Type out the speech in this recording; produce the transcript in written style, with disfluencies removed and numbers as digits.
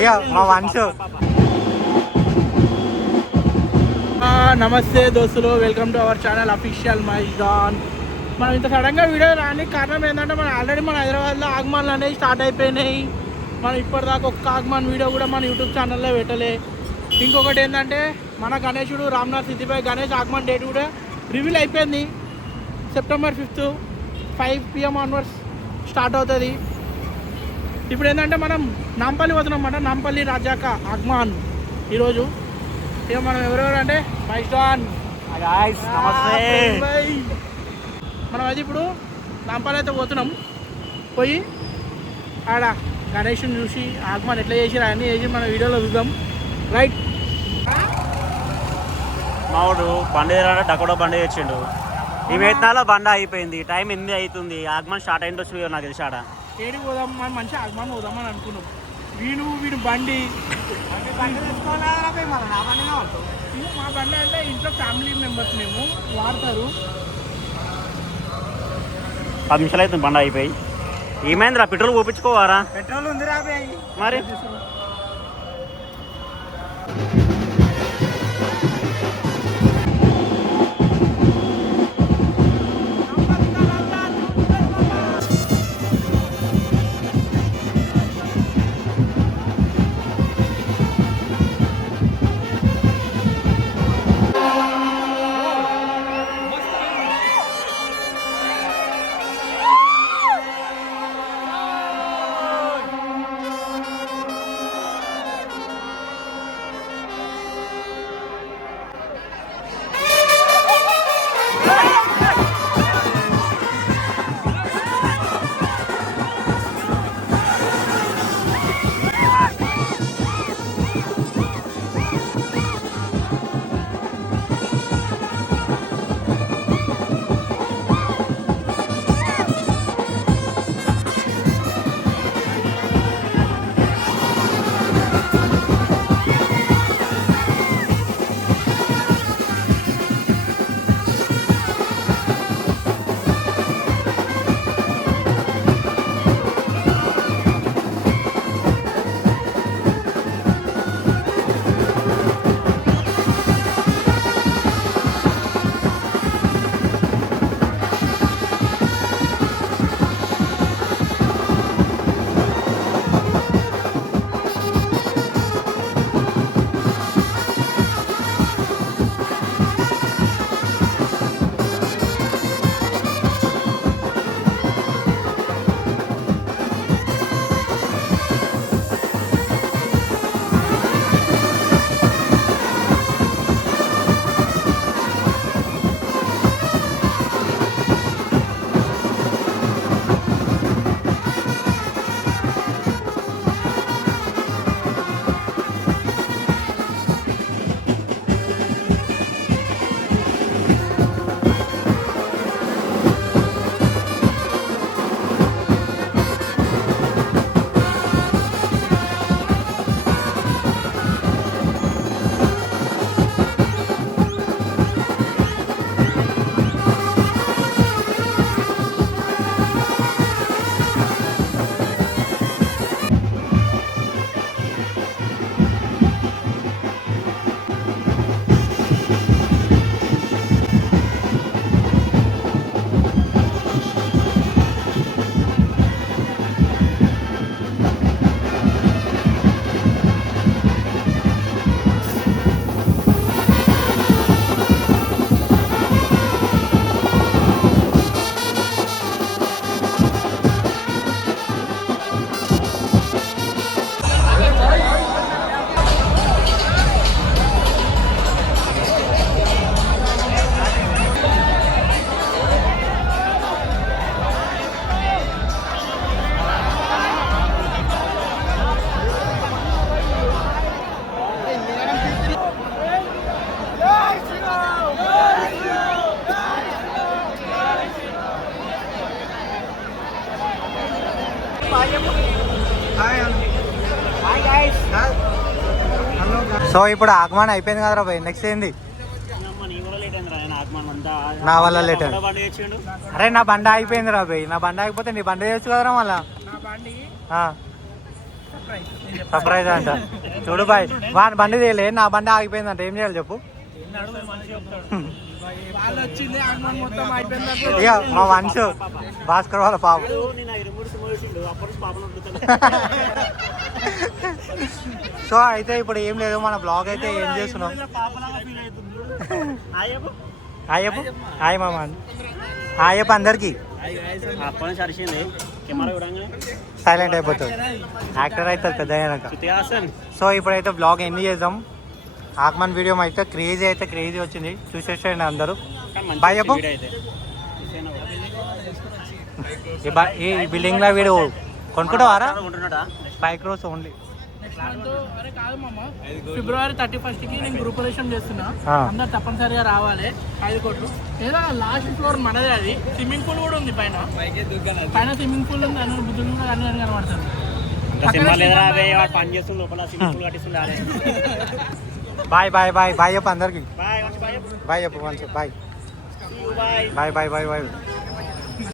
ఇక మా వంశు. నమస్తే దోస్తులు, welcome to our channel official Maidan. మనం ఇంత సడన్గా వీడియో రానికి కారణం ఏంటంటే ఆల్రెడీ మన హైదరాబాద్లో ఆగమాన్లు అనేవి స్టార్ట్ అయిపోయినాయి. మనం ఇప్పటిదాకా ఒక్క ఆగమాన్ వీడియో కూడా మన యూట్యూబ్ ఛానల్లో పెట్టలే. ఇంకొకటి ఏంటంటే మన గణేశుడు రామ్నాథ్ సిద్ధిపై గణేష్ ఆగమాన్ డేట్ కూడా రివీల్ అయిపోయింది. September 5th 5 PM onwards start అవుతుంది. ఇప్పుడు ఏంటంటే మనం నాంపల్లి పోతున్నాం అన్నమాట. నాంపల్లి రాజాక ఆగమాన్ ఈరోజు. ఇక మనం ఎవరెవరు అంటే మైస్టాన్, మనం అది ఇప్పుడు నాంపల్లి అయితే పోతున్నాం. పోయి ఆడ గణేష్ని చూసి ఆగమాన్ ఎట్లా చేసి అన్నీ చేసి మన వీడియోలో చూద్దాం. రైట్. మావుడు బండి డకోడా బండి తెచ్చిండు. ఈ వేతనాల బండ అయిపోయింది. టైం 8 అవుతుంది. ఆగమాన్ స్టార్ట్ అయింది వచ్చు నాకు తెలిసి. ఆడ ఏడికి పోదాం, మనం మంచిగా ఆగమాన్ పోదామని అనుకున్నాం. వీడు బండి మా బండి అంటే ఇంట్లో ఫ్యామిలీ మెంబర్స్ మేము వాడతారు. 10 నిమిషాలు అవుతుంది బండ అయిపోయి. ఏమైందిరా, పెట్రోల్ పోపించుకోవారా? పెట్రోల్ ఉంది రా మరి. సో ఇప్పుడు ఆగమన్ అయిపోయింది కదరా భయ్, నెక్స్ట్ ఏంది? నా వల్ల లేట్ అయింది. అరే నా బండి అయిపోయింది రా భయ్, నా బండి అయిపోతే నీ బండి చేయొచ్చు కదరా మళ్ళా. సర్ప్రైజ్ అంట. చూడు బాయ్, వాని బండి తీయలే, నా బండి ఆగిపోయిందంట. ఏం చేయాలి చెప్పు? వాళ్ళు వచ్చింది ఆగమన్ మొత్తం అయిపోయింది. ఇక మా వంశు భాస్కర్ వాళ్ళ పాప. సో అయితే ఇప్పుడు ఏం లేదు, మన బ్లాగ్ అయితే ఏం చేస్తున్నాం. అయ్యప్ప హాయ్ మామ, అయ్యప్ప అందరికి సైలెంట్ అయిపోతుంది. యాక్టర్ అవుతుంది పెద్ద అయినాక. సో ఇప్పుడైతే బ్లాగ్ ఎండ్ చేద్దాం. ఆగమన్ వీడియో అయితే క్రేజీ వచ్చింది, చూసేసేయండి అందరూ. బాయ్ చెప్పు. ఈ బిల్డింగ్ లో వీడు కొనుక్కుంటావారా? 5 crores ఓన్లీ. అరే కాదు మామ, February 31st నేను గృహప్రవేశం చేస్తున్నా. అందరు తప్పనిసరిగా రావాలి. 5 కోట్లు. ఏదో లాస్ట్ ఫ్లోర్ మనదే, అది స్విమ్మింగ్ పూల్ కూడా ఉంది పైన. స్విమ్మింగ్ పూల్ ఉంది, అన్న బుద్ధులు కూడా అన్ని కనబడతారు. బాయ్ బాయ్ బాయ్ బాయ్ చెప్పు అందరికి. బాయ్ చెప్పు మంచి bye bye bye bye bye bye.